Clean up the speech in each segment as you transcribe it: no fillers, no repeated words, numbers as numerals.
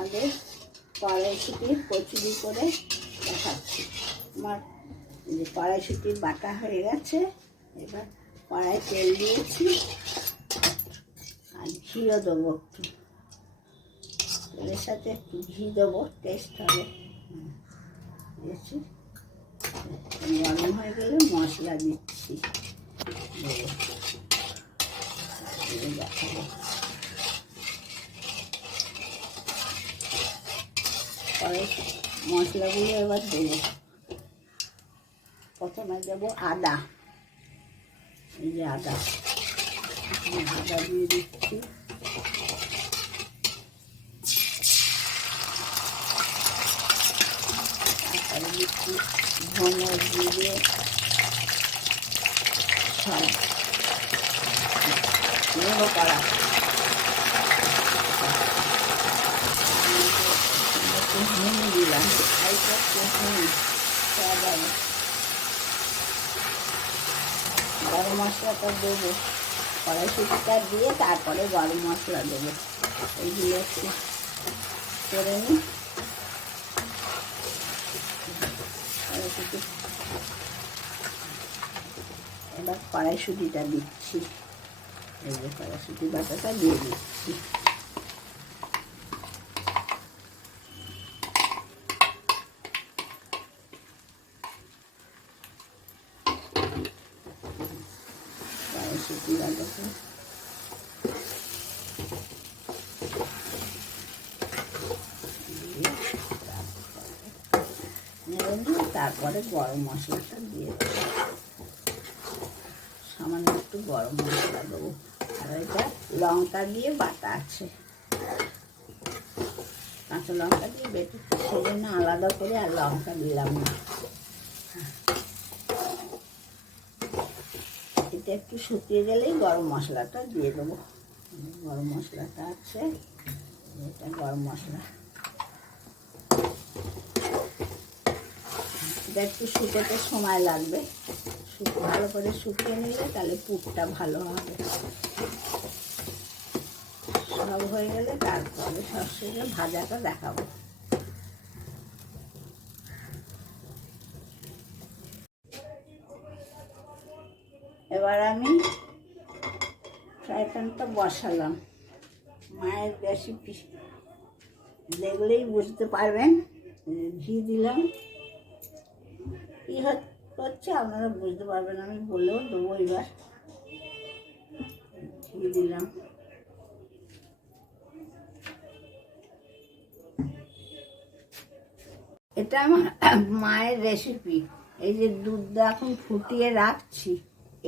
আপনাদের কড়াইশুঁটির কচুরি করে দেখাচ্ছি। আমার যে কড়াইশুঁটি বাটা হয়ে গেছে, এবার কড়াই তেল দিয়েছি আর ঘিও দেবো একটু, তেলের সাথে একটু ঘি দেবো, টেস্ট হবে। দিয়েছি, গরম হয়ে গেলে মশলা দিচ্ছি, দেখাবো। মশলাগুলো এবার দেবো। প্রথমে দেবো আদা, এই যে আদা দিয়ে দিচ্ছি। তারপরে দিচ্ছি ধনে জিরে সব নেবো করা। দিলাম গরম মশলাটা দেবো, কড়াইশুঁটিটা দিয়ে তারপরে গরম মশলা দেবো। এইগুলো একটু করে নিই। এবার কড়াইশুঁটিটা দিচ্ছি, এই যে কড়াইশুঁটি বাটাটা দিয়ে দিচ্ছি। কড়াইশুঁটি বাটাটা তারপরে গরম মশলাটা দিয়ে দেবো, সামান্য একটু গরম মশলা দেবো। আর এটা লঙ্কা দিয়ে বাটা আছে, কাঁচা লঙ্কা দিয়ে বেটে, সেই জন্য আলাদা করে আর লঙ্কা দিলাম না। এটা একটু শুকিয়ে গেলেই গরম মশলাটা দিয়ে দেবো। গরম মশলাটা আছে, এটা গরম মশলা। এটা একটু শুকোতে সময় লাগবে, ভালো করে শুকিয়ে নিলে তাহলে পুরটা ভালো হবে। সব হয়ে গেলে তারপরে সবশেষে ভাজাটা দেখাবো। এবার আমি ফ্রাই প্যানটা বসালাম। মায়ের রেসিপি দেখলেই বুঝতে পারবেন। ঘি দিলাম, কী হচ্ছে আপনারা বুঝতে পারবেন, আমি বলেও দেবো। এবার ঘি দিলাম, এটা আমার মায়ের রেসিপি। এই যে দুধটা এখন ফুটিয়ে রাখছি,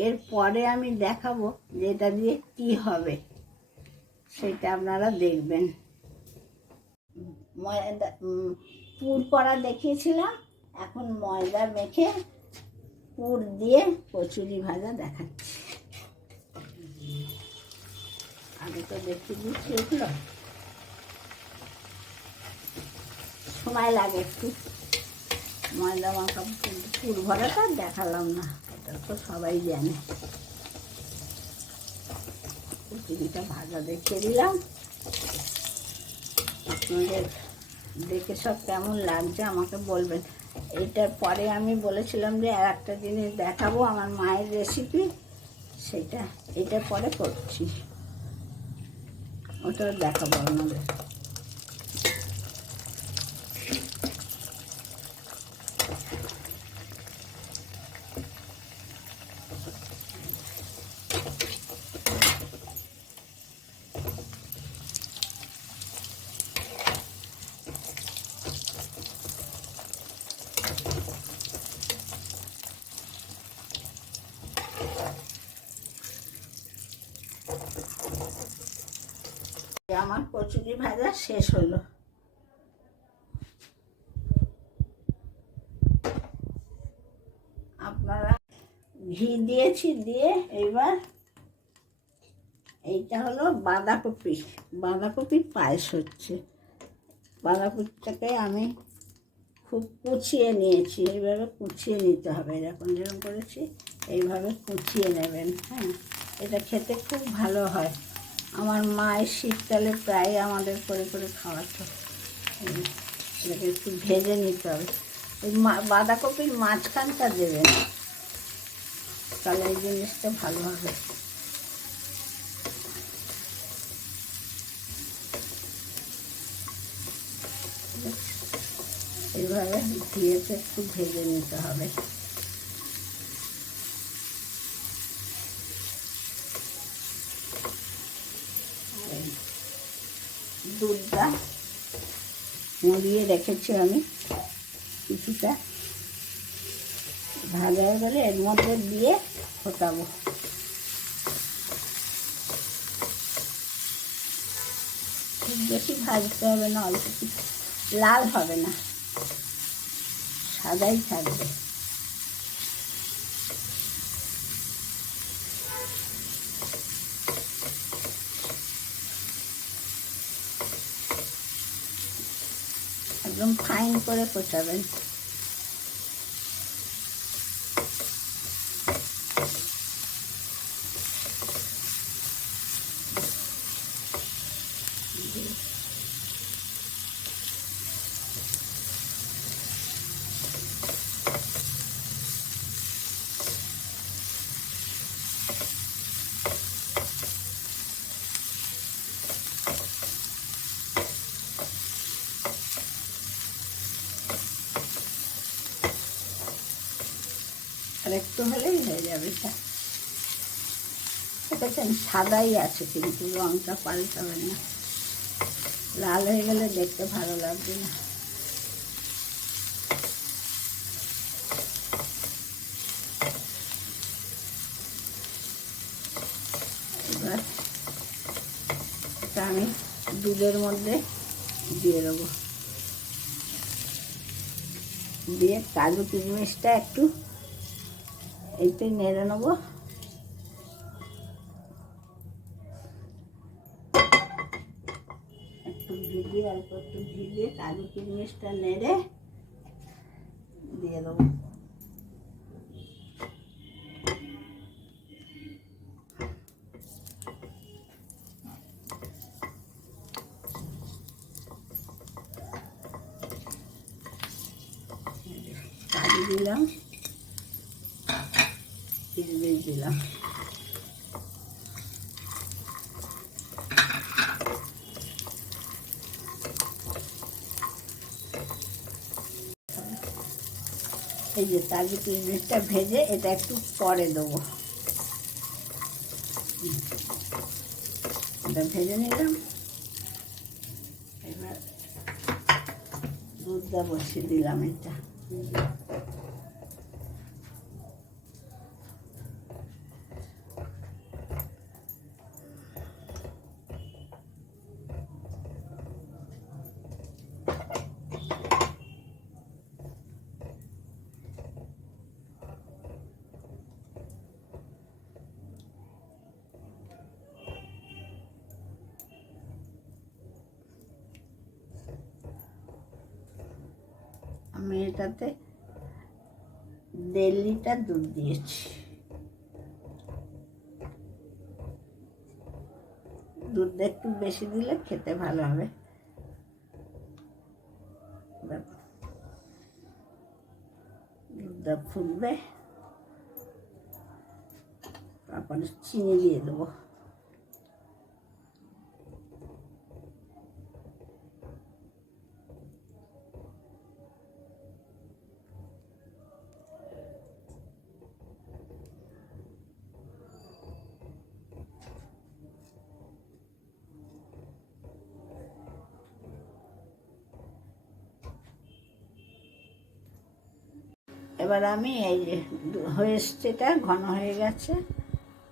এরপরে আমি দেখাবো যে এটা দিয়ে কী হবে, সেটা আপনারা দেখবেন। ময়দা পুর করা দেখিয়েছিলাম, এখন ময়দা মেখে পুর দিয়ে কচুরি ভাজা দেখাচ্ছি। আগে তো দেখিয়ে দিচ্ছি, এগুলো সময় লাগে একটু। ময়দা মাখা পুর ভরাটা দেখালাম না, এটা তো সবাই জানে। কচুরিটা ভাজা দেখিয়ে দিলাম। আপনাদের দেখে সব কেমন লাগছে আমাকে বলবেন। এটার পরে আমি বলেছিলাম যে আর একটা জিনিস দেখাবো, আমার মায়ের রেসিপি, সেটা এটার পরে করছি, ওটা দেখাবো আপনাদের। আমার কচুরি ভাজা শেষ হলো। আপনারা ঘি দিয়েছি, দিয়ে এইবার এইটা হলো বাঁধাকপির পায়েস হচ্ছে। বাঁধাকপিটাকে আমি খুব কুচিয়ে নিয়েছি, এইভাবে কুচিয়ে নিতে হবে, এরকম যেরকম করেছি এইভাবে কুচিয়ে নেবেন। হ্যাঁ, এটা খেতে খুব ভালো হয়। আমার মায়ের শীতকালে প্রায় আমাদের করে করে খাওয়াতো। এটাকে একটু ভেজে নিতে হবে। ওই বাঁধাকপির মাঝখানটা দেবেন, তাহলে এই জিনিসটা ভালো হবে। এইভাবে দিয়েতে একটু ভেজে নিতে হবে। দুধটা মুড়িয়ে রেখেছি আমি কিছুটা, ভাজা হয়ে গেলে এর মধ্যে দিয়ে ফোটাবো। খুব বেশি ভাজতে হবে না, অল্প কিছু, লাল হবে না, সাদাই থাকবে। একদম ফাইন করে কোচাবেন। আর একটু হলেই হয়ে যাবে। দেখেছেন সাদাই আছে, কিন্তু রঙটা পাল্টাবেন না, লাল হয়ে গেলে দেখতে ভালো লাগবে না। এবার এটা আমি দুধের মধ্যে দিয়ে দেবো, দিয়ে কাজু কিশমিশটা একটু এইটাই নেড়ে নেবো। একটু ঘি দিয়ে, অল্প একটু ঘি দিয়ে কাজু কিশমিশটা নেড়ে দিয়ে দেবো। কাজু দিলাম, কিশমিশ দিলাম, এই যে কাজু কিশমিশটা ভেজে এটা একটু পরে দেবো। এটা ভেজে নিলাম। এবার দুধটা বসিয়ে দিলাম। এটা আমি এটাতে 1.5 লিটার দুধ দিয়েছি। দুধটা একটু বেশি দিলে খেতে ভালো হবে। দুধটা ফুটবে, তারপরে চিনি দিয়ে দেবো। এবার আমি এই যে হয়ে এসছে, এটা ঘন হয়ে গেছে,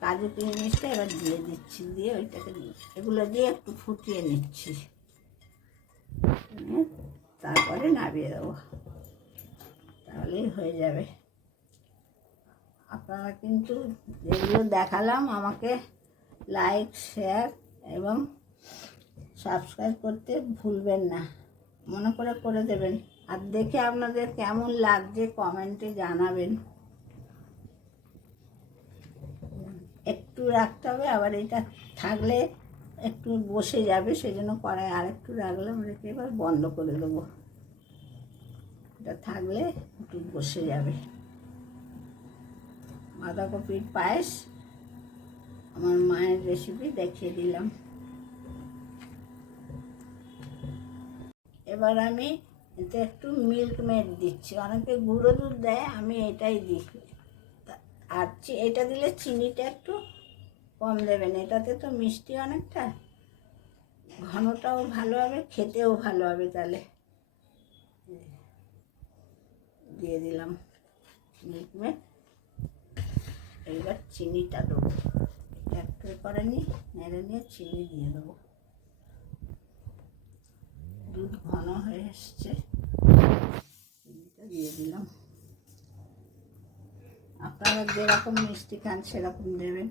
কাজু কিশমিশটা এবার দিয়ে দিচ্ছি, দিয়ে ওইটাকে এগুলো দিয়ে একটু ফুটিয়ে নিচ্ছি, তারপরে নামিয়ে দেবো, তাহলেই হয়ে যাবে। আপনারা কিন্তু যেগুলো দেখালাম আমাকে লাইক, শেয়ার এবং সাবস্ক্রাইব করতে ভুলবেন না, মনে করে করে দেবেন। আর দেখে আপনাদের কেমন লাগছে কমেন্টে জানাবেন। একটু রাখতে হবে, আবার এটা থাকলে একটু বসে যাবে, সেই জন্য কড়াই আরেকটু রাখলাম, রেখে এবার বন্ধ করে দেবো। এটা থাকলে একটু বসে যাবে। বাঁধাকপির পায়েস আমার মায়ের রেসিপি দেখিয়ে দিলাম। এবার আমি এতে একটু মিল্ক মেড দিচ্ছি। অনেকে গুঁড়ো দুধ দেয়, আমি এটাই দিই। আর এটা দিলে চিনিটা একটু কম দেবেন, এটাতে তো মিষ্টি অনেকটা, ঘনটাও ভালো হবে, খেতেও ভালো হবে। তাহলে দিয়ে দিলাম মিল্ক মেড। এইবার চিনিটা দেবো, একটু করে নিই, নেড়ে নিয়ে চিনি দিয়ে দেবো। দুধ ঘন হয়ে এসছে, চিনিটা দিয়ে দিলাম। আপনারা যেরকম মিষ্টি খান সেরকম দেবেন।